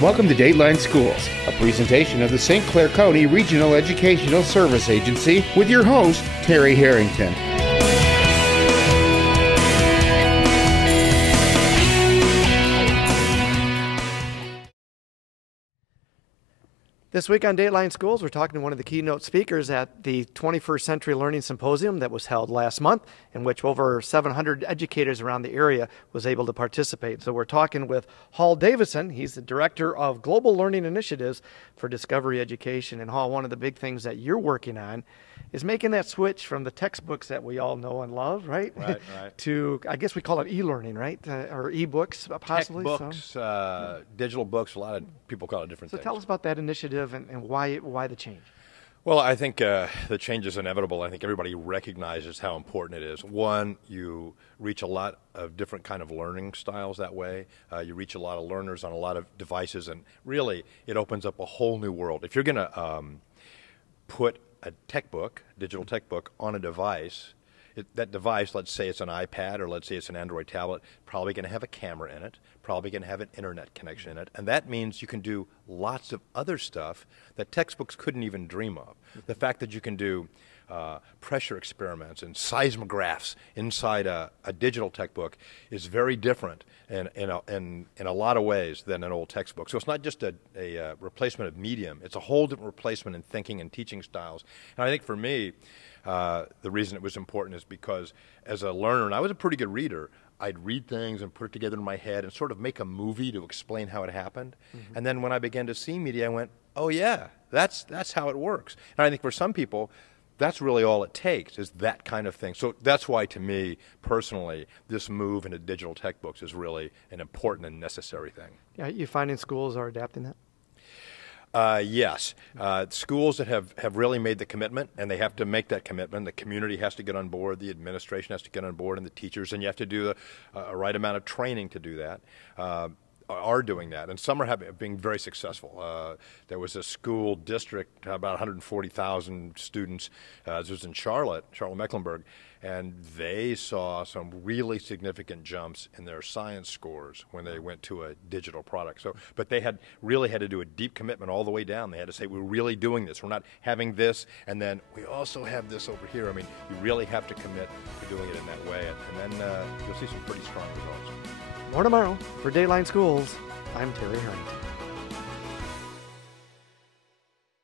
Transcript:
Welcome to Dateline Schools, a presentation of the St. Clair County Regional Educational Service Agency with your host, Terry Harrington. This week on Dateline Schools, we're talking to one of the keynote speakers at the 21st Century Learning Symposium that was held last month, in which over 700 educators around the area was able to participate. So we're talking with Hall Davidson. He's the Director of Global Learning Initiatives for Discovery Education. And Hall, one of the big things that you're working on is making that switch from the textbooks that we all know and love, right? Right. to, I guess we call it e-learning, right? Or e-books, possibly. Tech books, digital books, a lot of people call it different things. So tell us about that initiative and why the change. Well, I think the change is inevitable. I think everybody recognizes how important it is. One, you reach a lot of different kind of learning styles that way. You reach a lot of learners on a lot of devices, and really it opens up a whole new world. If you're going to put a tech book, digital tech book, on a device, that device, let's say it's an iPad or let's say it's an Android tablet, probably going to have a camera in it, probably going to have an internet connection in it, and that means you can do lots of other stuff that textbooks couldn't even dream of. The fact that you can do pressure experiments and seismographs inside a digital tech book is very different in a lot of ways than an old textbook. So it's not just a replacement of medium, it's a whole different replacement in thinking and teaching styles. And I think for me, the reason it was important is because as a learner, and I was a pretty good reader, I'd read things and put it together in my head and sort of make a movie to explain how it happened. Mm-hmm. And then when I began to see media, I went, oh yeah, that's how it works. And I think for some people, that's really all it takes, is that kind of thing. So that's why, to me, personally, this move into digital tech books is really an important and necessary thing. Yeah, you finding schools are adapting that? Yes. Schools that have really made the commitment, and they have to make that commitment. The community has to get on board, the administration has to get on board, and the teachers, and you have to do a right amount of training to do that. Are doing that, and some are being very successful. There was a school district, about 140,000 students. This was in Charlotte, Mecklenburg, and they saw some really significant jumps in their science scores when they went to a digital product. So, but they really had to do a deep commitment all the way down. They had to say, we're really doing this. We're not having this, and then we also have this over here. I mean, you really have to commit to doing it in that way, and then you'll see some pretty strong results. More tomorrow. For Dateline Schools, I'm Terry Harrington.